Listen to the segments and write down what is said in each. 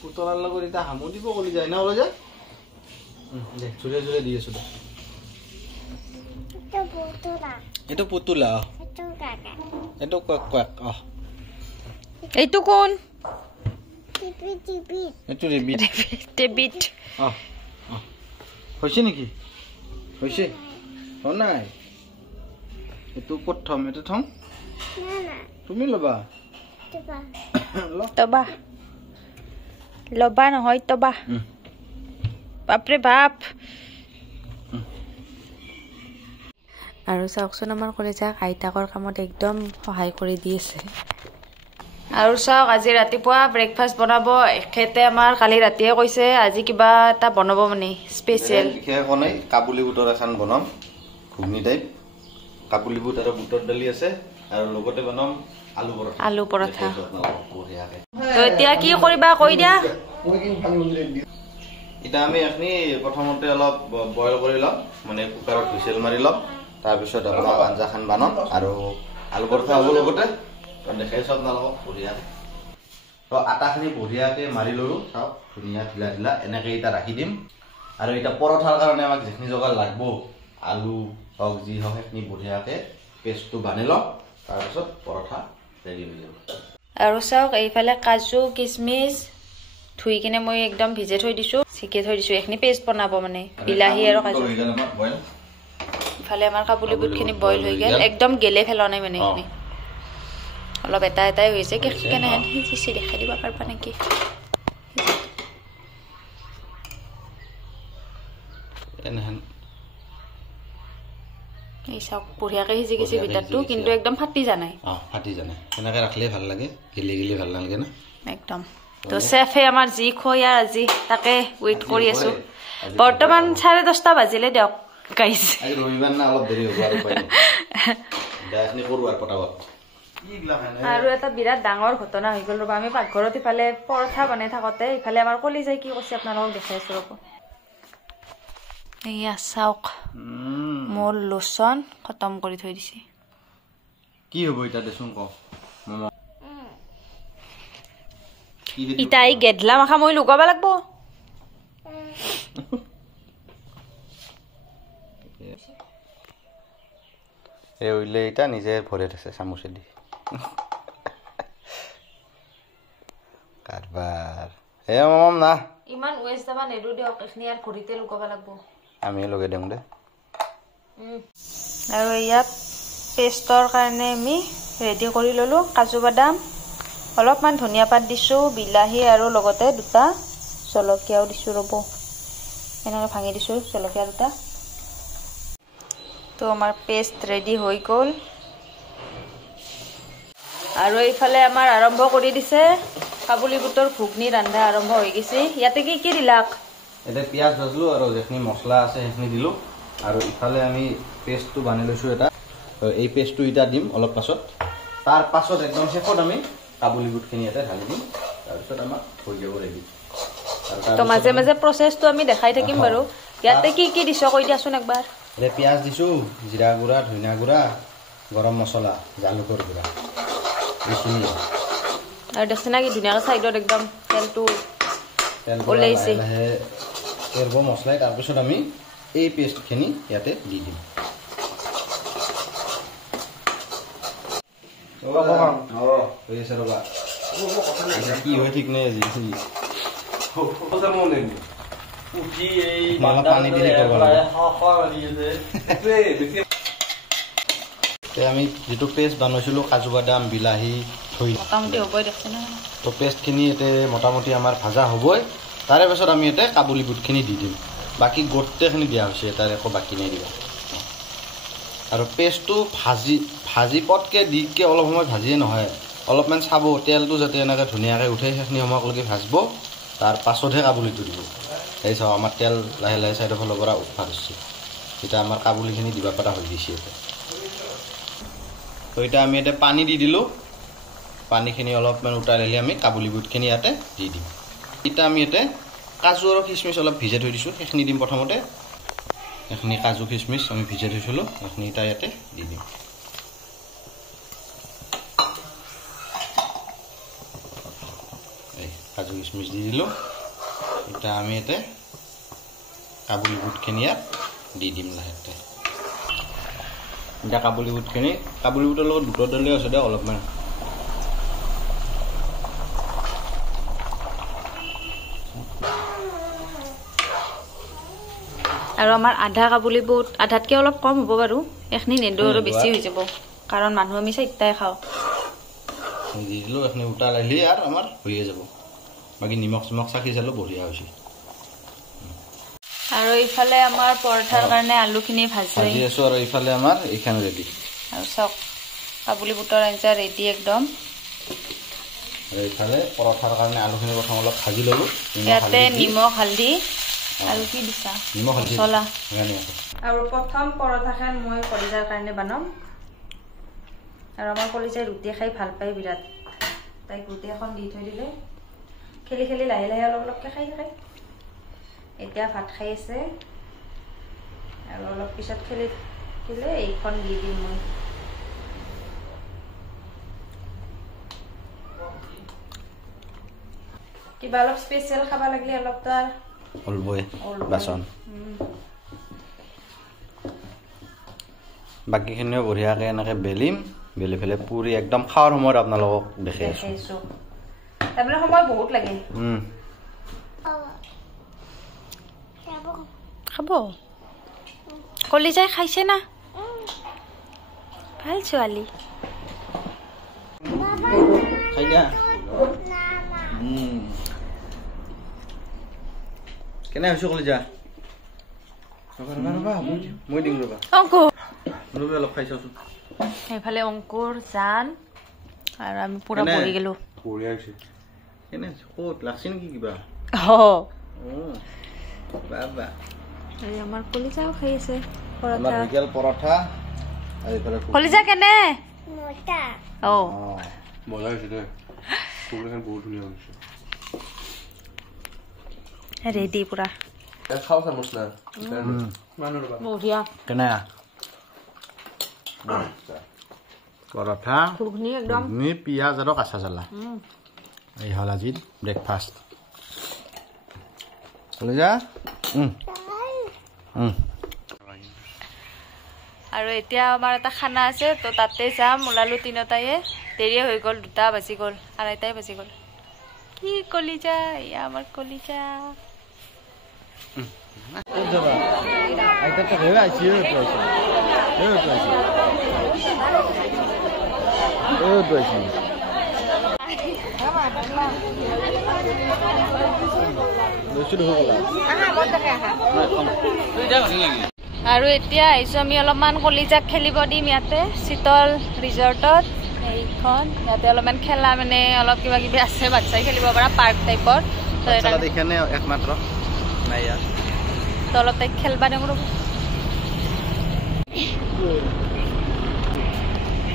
পুতলাৰ লগত এটা হামু দিব কলি যায় না ওলাই যায় দে চুৰে চুৰে দি আছো দে এইটো পুতলা এইটো কোৱাক কোৱাক এইটো কোন এইটো ৰেবিট টেবিট হৈছে নেকি হৈছে হ নাই এইটো ক'ত থম এইটো থম তুমি ল'বা তবা লবা নহয় তবা বাপৰে বাপ আৰু চাওকচোন আমাৰ কলেজা আইতাকৰ কামত একদম সহায় কৰি দি আছে আৰু চাওক আজি ৰাতিপুৱা ব্ৰেকফাষ্ট বনাব এখেতে আমাৰ কালি ৰাতিয়ে কৈছে আজি কিবা এটা বনাব মানে স্পেচিয়েল বিশেষকৈ কাবুলি বুটৰ এখন বনাম ঘুগনি টাইপ কাবুলি বুট আৰু বুটৰ দালি আছে আৰু লগতে বনাম আলু পৰঠা তো এতিয়া কি কৰিবা কৈ দিয়া এটা আমি এখনি প্ৰথমতে অলপ বইল কৰি লম মানে কুকাৰত হুইচেল মাৰি লম তাৰপিছত আপোনাৰ আঞ্জাখন বনাম আৰু আলু পৰঠা হ'ব লগতে দেখাই চব নালাগক বঢ়িয়া তো আটাখিনি বঢ়িয়াকৈ মাৰি ল'লোঁ চাওক ধুনীয়া ঢিলা ঢিলা এনেকৈ এটা ৰাখি দিম আৰু এটা পৰঠাৰ কাৰণে আমাক যিখিনি যোগাৰ লাগিব আলু হওক যি হওক সেইখিনি বঢ়িয়াকৈ পেষ্টটো বানি লম তাৰপিছত পৰঠা ৰেডি হৈ যাব আৰু চাওক এইফালে কাজু কিচমিচ ধুই কিনে মই একদম ভিজে থৈ দিছো চিকে থৈ দিছো এইখিনি পেষ্ট বনাব মানে বিলাহী আৰু কাজু ইফালে আমাৰ কাবুলি বুটখিনি বইল হৈ গ'ল একদম গেলে ফেলা নাই মানে এইখিনি অলপ এটা এটাই হৈছে কেনেহেন সিজিছে দেখাই দিব পাৰিবা নেকি এই চাওক বঢ়িয়াকৈ সিজি গৈছে ভিতৰটো কিন্তু একদম ফাটি জানাই ফাটি জানাই এনেকৈ ৰাখিলে ভাল লাগে গেলি গেলি ভাল নালাগে না একদম তো চেফে আমাৰ যি খোৱা ইয়াৰ আজি তাকে ৱেইট কৰি আছো বৰ্তমান 10:30 বাজিলে দিয়ক গাইজ আজি ৰবিবাৰ না অলপ দেৰি হ'ব আৰু পাই গায়খিনি কৰো আৰু পটাপট আৰু এটা বিৰাট ডাঙৰ ঘটনা হৈ গ'ল ৰ'বা আমি পাকঘৰত ইফালে পৰঠা বনাই থাকোঁতে ইফালে আমাৰ কলিজাই কি কৈছে আপোনালোকক দেখাই আছো ৰ'ব এয়া চাওক মোৰ লোচন খতম কৰি থৈ দিছে কি হ'ব এটা দেচোন ক মামা ইটাই গেদলা মাখা মই লুকাব লাগব এই ওইলে এটা নিজে ভরে আছে চামুচে দি কারবার এ মামাম না ইমান ওয়েস্ট দাবা নেদু দিয়ক এখনি আর ভরিতে লুকাব লাগব আমি লগে দেম দে আৰু ইয়াত পেষ্টৰ কাৰণে আমি ৰেডি কৰি ললো কাজু বাদাম অলপমান ধনিয়া পাত দিছো বিলাহী আৰু লগতে দুটা জলকীয়াও দিছো ৰব এনেকৈ ভাঙি দিছো জলকীয়া দুটা তো আমাৰ পেষ্ট ৰেডি হৈ গ'ল আৰু এইফালে আমাৰ আৰম্ভ কৰি দিছে কাবুলি বুটৰ ঘুগনি ৰান্ধা আৰম্ভ হৈ গৈছে ইয়াতে কি কি দিলাক এটা পিয়াজ ভাজলো আৰু যেখিনি মছলা আছে সেইখিনি দিলো আৰু ইফালে আমি পেষ্টটো বানি লৈছো এটা এই পেষ্টটো এটা দিম অলপ পাছত তাৰ পাছত একদম শেষত আমি কাবুলি বুটখিনি এটা ঢালি দিম তাৰপিছত আমাক হৈ যাব ৰেডি তো মাজে মাজে প্ৰচেছটো আমি দেখাই থাকিম বাৰু ইয়াতে কি কি দিছ কৈ দিয়াচোন একবাৰ এটা পিয়াজ দিছো জিৰা গুড়া ধনিয়া গুড়া গৰম মছলা জালুকৰ গুড়া এইখিনি আৰু দেখছ না কি ধুনীয়াকৈ চাইডত একদম তেলটো ওলাইছে তেল মছলাই তাৰপিছত আমি এই পেষ্টখিনি ইয়াতে দি দিম কি হয় ঠিক নাই আজি আমি যেটো পেষ্ট বানাইছিলো কাজু বাদাম বিলাহী মোটামুটি হ'বই দেখছে না তো পেষ্টখিনি এতে মোটামুটি আমাৰ ভাজা হ'বই তাৰে পাছত আমি এতে কাবুলি বুটখিনি দি দিম বাকি গোটেইখিনি দিয়া হৈছে তাৰ একো বাকি নাই দিবা আৰু পেষ্টটো ভাজি পটকে দিকে অলপ সময় ভাজিয়ে নহয় অলপমান চাব তেলটো যাতে এনেকৈ ধুনীয়াকৈ উঠে সেইখিনি সময়লৈকে ভাজব তাৰ পাছতহে কাবুলিটো দিব এই চাওঁ আমাৰ তেল লাহে লাহে চাইডৰ ফালৰ পৰা উঠা দিছে এতিয়া আমাৰ কাবুলিখিনি দিব পৰা হৈ গৈছে তো এতিয়া আমি ইয়াতে পানী দি দিলোঁ পানীখিনি অলপমান উতাই ল'লে আমি কাবুলি বুটখিনি ইয়াতে দি দিম এতিয়া আমি ইয়াতে কাজু আৰু কিচমিচ অলপ ভিজাই থৈ দিছোঁ সেইখিনি দিম প্ৰথমতে এইখিনি কাজু কিচমিচ আমি ভিজাই থৈছিলোঁ সেইখিনি এতিয়া ইয়াতে দি দিম এই কাজু কিচমিচ দি দিলোঁ এতিয়া আমি ইয়াতে কাবুলী বুটখিনি ইয়াত দি দিম লাহেকৈ এতিয়া কাবুলী বুটৰ লগত বুটৰ দালি আছে দে অলপমান আৰু আমাৰ আধা কাবুলী বুট আধাতকৈ অলপ কম হ'ব বাৰু এইখিনি নেদো আৰু বেছি হৈ যাব কাৰণ মানুহ আমি চাৰিটাই খাওঁ দি দিলোঁ এইখিনি উতাল আহিলে আৰু আমাৰ হৈয়ে যাব বাকী নিমখ চিমখ চাকি চালোঁ বঢ়িয়া হৈছে আৰু ইফালে আমাৰ পৰঠাৰ কাৰণে আলুখিনি ভাজি আছোঁ আৰু ইফালে আমাৰ এইখান ৰেডি আৰু চাওক কাবুলী বুটৰ আঞ্জা ৰেডি একদম আৰু ইফালে পৰঠাৰ কাৰণে আলুখিনি প্ৰথম অলপ ভাজি ল'লোঁ ইয়াতে নিমখ হালধি আৰু কি দিছা মছলা আৰু প্ৰথম পৰঠাখন মই কলিজাৰ কাৰণে বনাম আৰু আমাৰ কলিজাই ৰুটি খাই ভাল পায় বিৰাট তাইক ৰুটি এখন দি থৈ দিলে খেলি খেলি লাহে লাহে অলপ অলপকৈ খাই থাকে এতিয়া ভাত খাই আছে আৰু অলপ পিছত খেলি দিলে এইখন দি দিম মই কিবা অলপ স্পেচিয়েল খাব লাগিলে অলপ তো আৰু অলবই বাচন বাকীখিনিও বঢ়িয়াকৈ এনেকৈ বেলি ফেলে পুৰি একদম খাৱাৰ সময়ত আপোনালোকক দেখাই আছোঁ তাৰমানে সময় বহুত লাগে খাব কলিজাই খাইছে না ভাল ছোৱালী খাই দিয়া কেনে হৈছোঁ কলিজা মই দিম ৰ'বা অংকুৰ অলপ খাই চাওঁচোন এইফালে অংকুৰ জান আৰু আমি পুৰা পৰি গ'লো বঢ়িয়া হৈছে কেনে ক'ত লাগছে নেকি কিবা বাবা আমাৰ কলিজাও খাই আছে পৰঠা কলিজা কেনে মজা হৈছে দে বহুত ধুনীয়া হৈছে ৰেডি পুৰা খাওঁ চামুচ না বঢ়িয়া কেনে পৰঠা ঘুগনি একদম পিঁয়াজ আৰু কাঁচা জ্বলা এই হ'ল আজিৰ ব্ৰেকফাষ্ট কলিজা আৰু এতিয়া আমাৰ এটা খানা আছে তো তাতে যাম ওলালো তিনিটায়ে দেৰিয়ে হৈ গ'ল 2টা বাজি গ'ল 2:30 বাজি গ'ল কি কলিজা এয়া আমাৰ কলিজা আৰু এতিয়া আহিছো আমি অলপমান কলিজাক খেলিব দিম ইয়াতে শীতল ৰিজৰ্টত এইখন ইয়াতে অলপমান খেলা মানে অলপ কিবা কিবি আছে বাচ্চাই খেলিব পৰা পাৰ্ক টাইপৰ একমাত্ৰ তো অলপ তাইক খেলবা দিওঁ ৰ'ব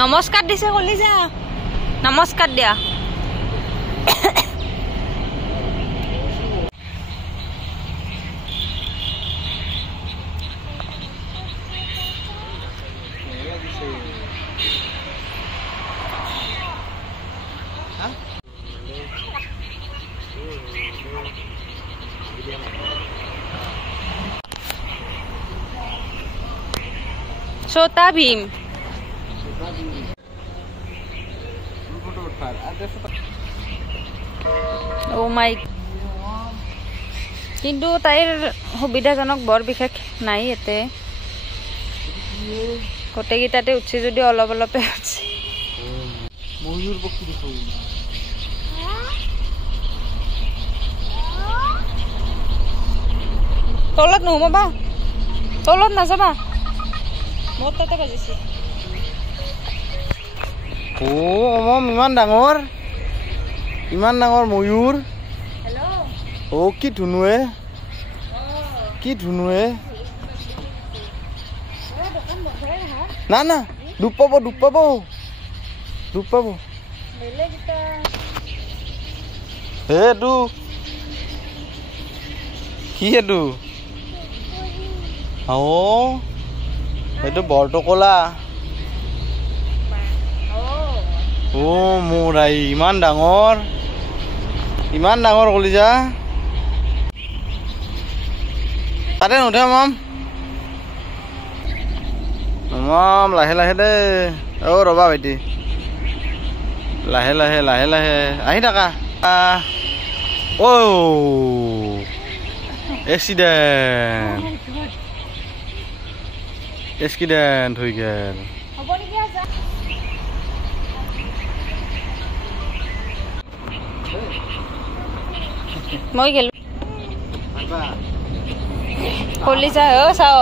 নমস্কাৰ দিছে কলিজা নমস্কাৰ দিয়া छोटा भीम ओ माई কিন্তু তাইৰ সুবিধাজনক বৰ বিশেষ নাই ইয়াতে গোটেইকেইটাতে উঠছে যদি অলপ অলপে উঠছে তলত নোসোমাবা তলত নাযাবা মোৰ তাতে বাজিছে ইমান ডাঙৰ ময়ূৰ কি ধুনুৱে না ডুব পাব এইটো কি এইটো এইটো বৰটোকলা মোৰ আই ইমান ডাঙৰ ইমান ডাঙৰ কলিজা তাতে নুঠে মাম মাম লাহে লাহে দে অ' ৰ'বা ভাইটি লাহে লাহে লাহে লাহে আহি থাকা অ' এক্সিডেণ্ট হৈ গ'ল মই গেলো কলিজা অ চাও